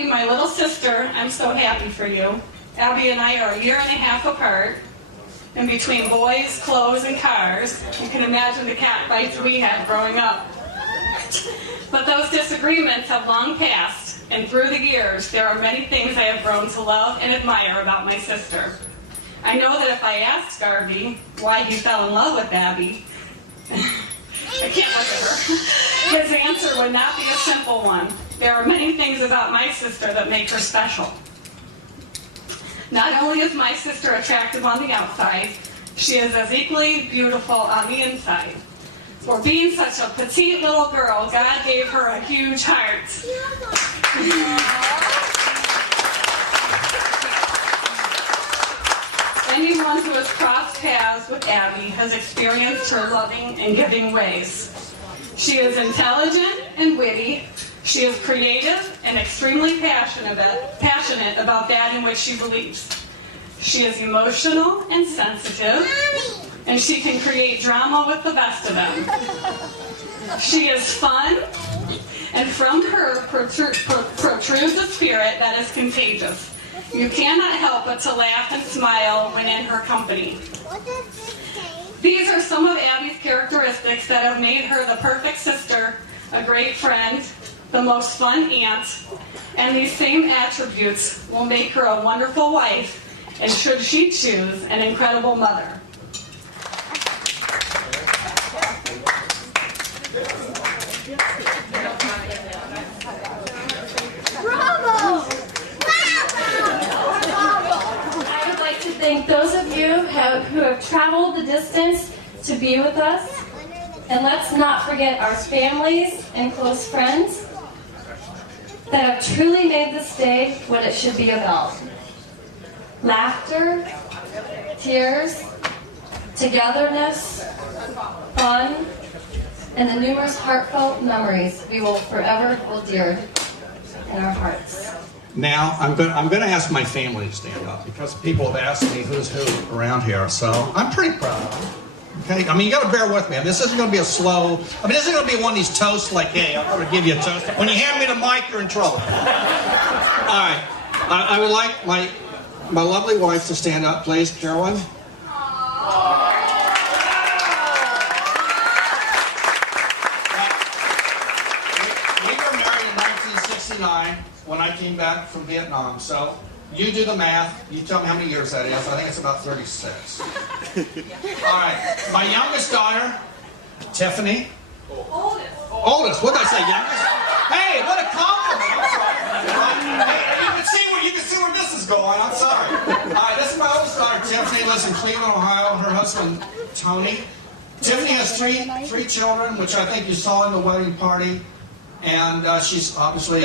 Abby, my little sister, I'm so happy for you. Abby and I are 1.5 years apart. And between boys, clothes, and cars, you can imagine the cat fights we had growing up. But those disagreements have long passed, and through the years, there are many things I have grown to love and admire about my sister. I know that if I asked Garvey why he fell in love with Abby, I can't look at her, his answer would not be a simple one. There are many things about my sister that make her special. Not only is my sister attractive on the outside, she is as equally beautiful on the inside. For being such a petite little girl, God gave her a huge heart. Anyone who has crossed paths with Abby has experienced her loving and giving ways. She is intelligent and witty. She is creative and extremely passionate about that in which she believes. She is emotional and sensitive, and she can create drama with the best of them. She is fun, and from her protrudes a spirit that is contagious. You cannot help but to laugh and smile when in her company. These are some of Abby's characteristics that have made her the perfect sister, a great friend, the most fun aunt, and these same attributes will make her a wonderful wife, and should she choose, an incredible mother. Bravo! I would like to thank those of you who have traveled the distance to be with us. And let's not forget our families and close friends that have truly made this day what it should be about. Laughter, tears, togetherness, fun, and the numerous heartfelt memories we will forever hold dear in our hearts. Now, I'm going to ask my family to stand up because people have asked me who's who around here, so I'm pretty proud of them. Okay? I mean, you got to bear with me. This isn't going to be this isn't going to be one of these toasts like, hey, I'm going to give you a toast. When you hand me the mic, you're in trouble. All right. I would like my lovely wife to stand up, please, Carolyn. We were married in 1969 when I came back from Vietnam, so you do the math. You tell me how many years that is. I think it's about 36. All right. My youngest daughter, Tiffany. Oldest. What did I say, youngest? Hey, what a compliment. I'm sorry. Hey, you can see where this is going. I'm sorry. All right, this is my oldest daughter, Tiffany, lives in Cleveland, Ohio. Her husband, Tony. Tiffany has three children, which I think you saw in the wedding party. And she's obviously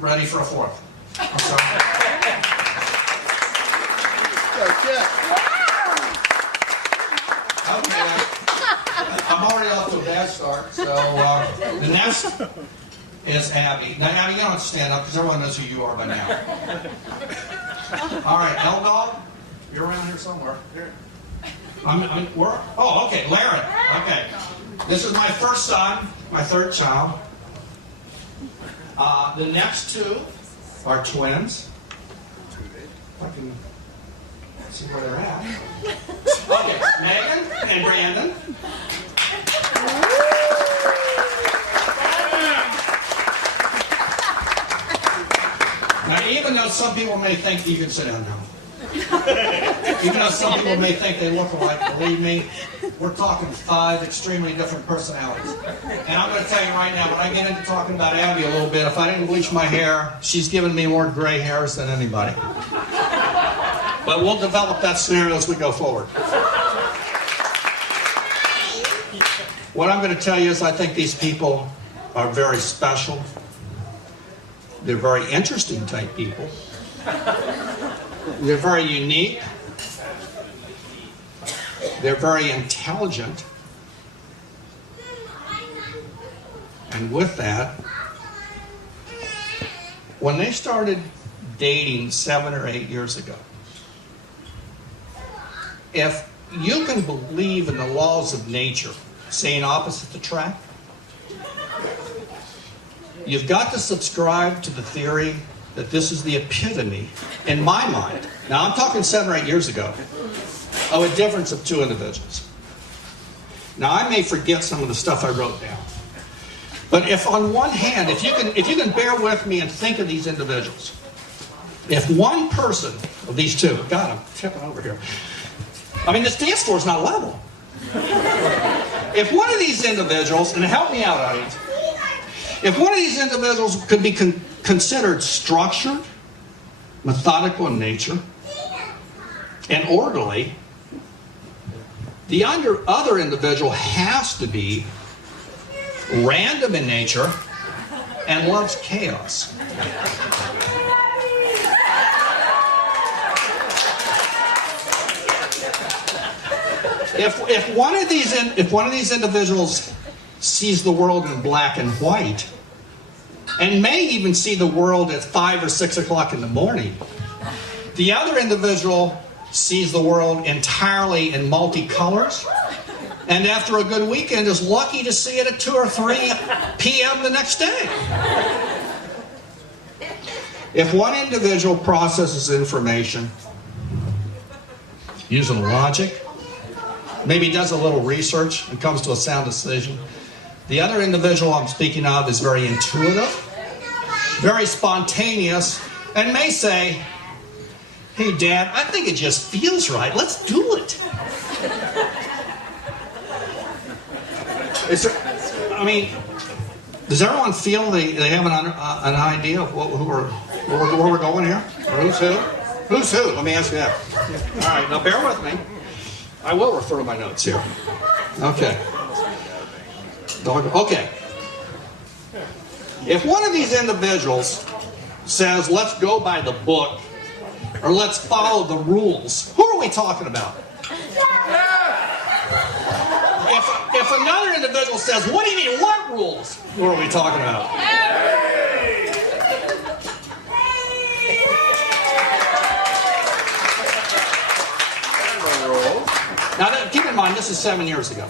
ready for a fourth. I'm sorry. Okay. I'm already off to a bad start. So the next is Abby. Now, Abby, you don't have to stand up because everyone knows who you are by now. All right, L-Dog, you're around here somewhere. Here. Oh, okay, Larry. Okay. This is my first son, my third child. The next two are twins. If I can see where they're at. Okay, Megan and Brandon. Now, even though some people may think, you can sit down now. Even though some people may think they look alike, believe me, we're talking 5 extremely different personalities. And I'm going to tell you right now, when I get into talking about Abby a little bit, if I didn't bleach my hair, she's given me more gray hairs than anybody. But we'll develop that scenario as we go forward. What I'm going to tell you is I think these people are very special. They're very interesting type people. They're very unique. They're very intelligent. And with that, when they started dating 7 or 8 years ago, if you can believe in the laws of nature, saying opposites attract, you've got to subscribe to the theory that this is the epitome, in my mind, now I'm talking 7 or 8 years ago, of a difference of two individuals. Now I may forget some of the stuff I wrote down, but if on one hand, if you can bear with me and think of these individuals, if one person of these two, God, I'm tipping over here. I mean, this dance floor is not level. If one of these individuals, and help me out, audience, if one of these individuals could be considered structured, methodical in nature, and orderly, the other individual has to be random in nature and loves chaos. If one of these individuals sees the world in black and white, and may even see the world at 5 or 6 o'clock in the morning, the other individual sees the world entirely in multicolors, and after a good weekend is lucky to see it at 2 or 3 p.m. the next day. If one individual processes information using logic, maybe does a little research and comes to a sound decision, the other individual I'm speaking of is very intuitive, very spontaneous, and may say, "Hey, Dad, I think it just feels right. Let's do it." Does everyone feel they have an idea of where we're going here? Or who's who? Who's who? Let me ask you that. All right, now bear with me. I will refer to my notes here. Okay. Okay. If one of these individuals says, "Let's go by the book," or "Let's follow the rules," who are we talking about? If another individual says, "What do you mean, what rules?" who are we talking about? Now, keep in mind, this is 7 years ago.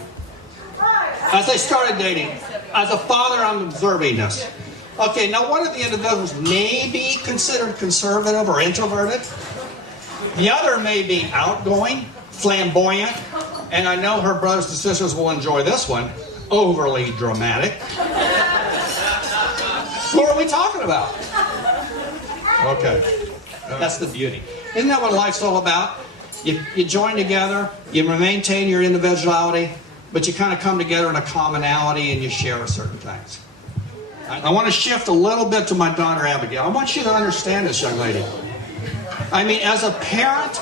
As I started dating, as a father, I'm observing this. Okay, now one of the individuals may be considered conservative or introverted. The other may be outgoing, flamboyant, and I know her brothers and sisters will enjoy this one, overly dramatic. Who are we talking about? Okay, that's the beauty. Isn't that what life's all about? You join together, you maintain your individuality, but you kind of come together in a commonality and you share certain things. I want to shift a little bit to my daughter Abigail. I want you to understand this, young lady. I mean, as a parent,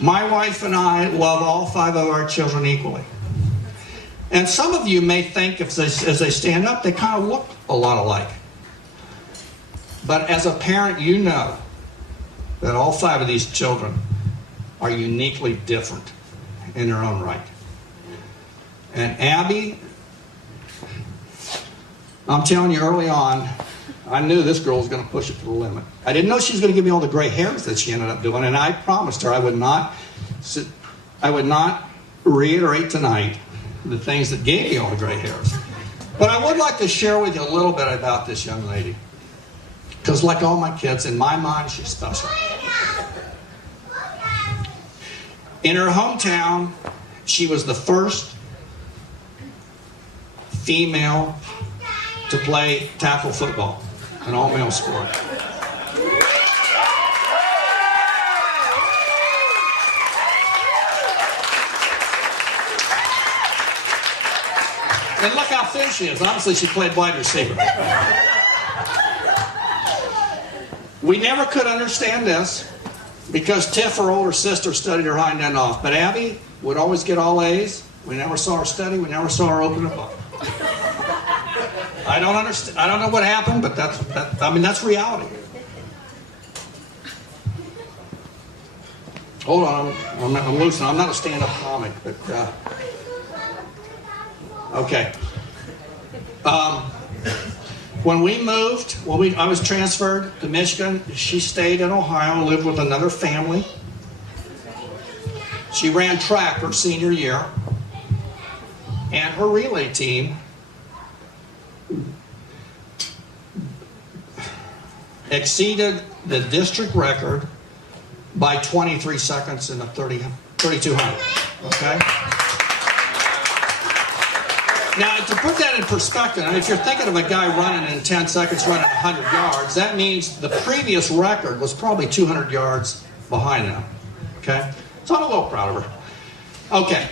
my wife and I love all 5 of our children equally. And some of you may think as they stand up, they kind of look a lot alike. But as a parent, you know that all 5 of these children are uniquely different in their own right. And Abby, I'm telling you early on, I knew this girl was going to push it to the limit. I didn't know she was going to give me all the gray hairs that she ended up doing, and I promised her I would not reiterate tonight the things that gave me all the gray hairs. But I would like to share with you a little bit about this young lady. Because like all my kids, in my mind, she's special. In her hometown, she was the first female to play tackle football, an all-male sport. And look how thin she is. Obviously, she played wide receiver. We never could understand this because Tiff, her older sister, studied her hind end off. But Abby would always get all A's. We never saw her study. We never saw her open a book. I don't understand. I don't know what happened, but that's reality. Hold on, I'm loosening. I'm not a stand-up comic, but okay. When we moved, I was transferred to Michigan. She stayed in Ohio, lived with another family. She ran track her senior year, and her relay team exceeded the district record by 23 seconds in the 3,200. Okay? Now, to put that in perspective, if you're thinking of a guy running in 10 seconds, running 100 yards, that means the previous record was probably 200 yards behind them. Okay? So I'm a little proud of her. Okay.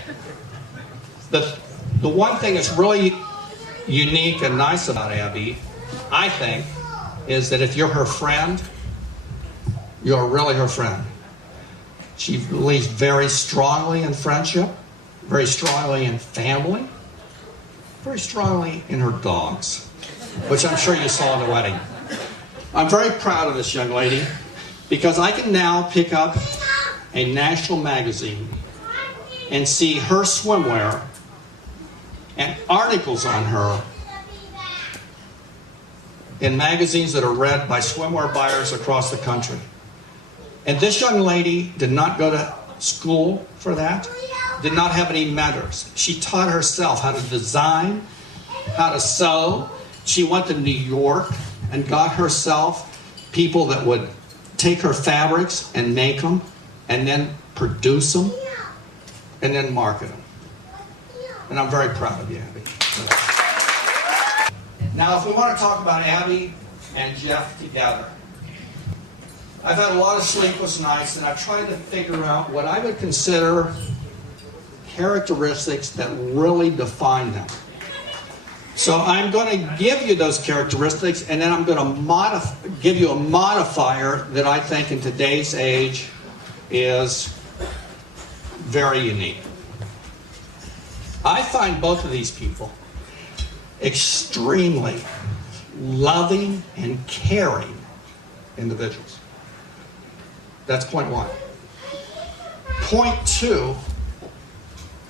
The one thing that's really unique and nice about Abby, I think, is that if you're her friend, you're really her friend. She believes very strongly in friendship, very strongly in family, very strongly in her dogs, which I'm sure you saw in the wedding. I'm very proud of this young lady because I can now pick up a national magazine and see her swimwear and articles on her in magazines that are read by swimwear buyers across the country. And this young lady did not go to school for that, did not have any mentors. She taught herself how to design, how to sew. She went to New York and got herself people that would take her fabrics and make them and then produce them and then market them. And I'm very proud of you, Abby. Now, if we want to talk about Abby and Jeff together, I've had a lot of sleepless nights, and I've tried to figure out what I would consider characteristics that really define them. So I'm going to give you those characteristics, and then I'm going to give you a modifier that I think in today's age is very unique. I find both of these people extremely loving and caring individuals. That's point one. Point two,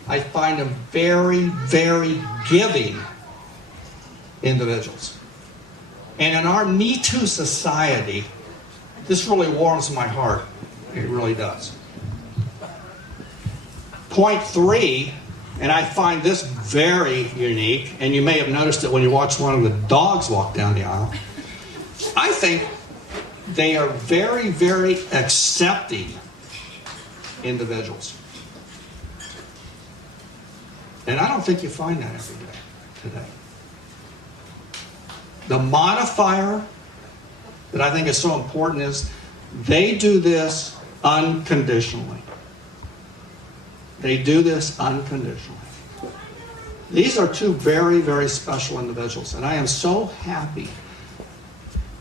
I find them very, very giving individuals. And in our Me Too society, this really warms my heart. It really does. Point three, and I find this very unique, and you may have noticed it when you watch one of the dogs walk down the aisle. I think they are very, very accepting individuals. And I don't think you find that every day today. The modifier that I think is so important is they do this unconditionally. They do this unconditionally. These are two very, very special individuals, and I am so happy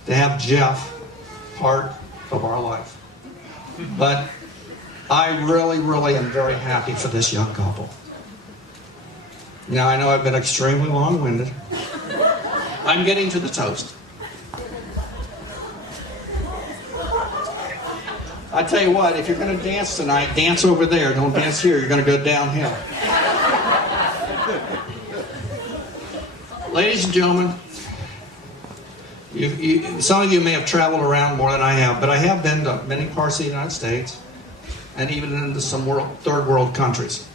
to have Jeff part of our life. But I really, really am very happy for this young couple. Now, I know I've been extremely long-winded. I'm getting to the toast. I tell you what, if you're going to dance tonight, dance over there. Don't dance here. You're going to go downhill. Ladies and gentlemen, some of you may have traveled around more than I have, but I have been to many parts of the United States and even into some third world countries.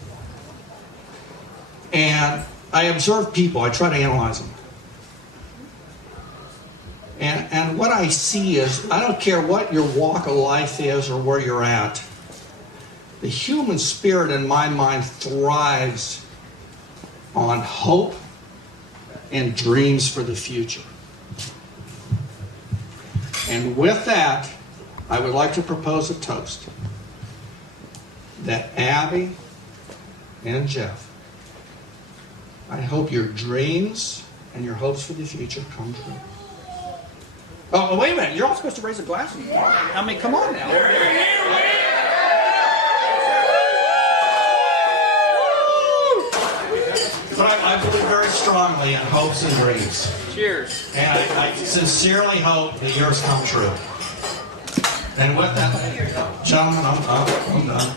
And I observe people. I try to analyze them. And what I see is, I don't care what your walk of life is or where you're at, the human spirit in my mind thrives on hope and dreams for the future. And with that, I would like to propose a toast that Abby and Jeff, I hope your dreams and your hopes for the future come true. Oh, wait a minute. You're all supposed to raise a glass. I mean, come on now. But I believe very strongly in hopes and dreams. Cheers. And I sincerely hope that yours come true. And with that, gentlemen, I'm done.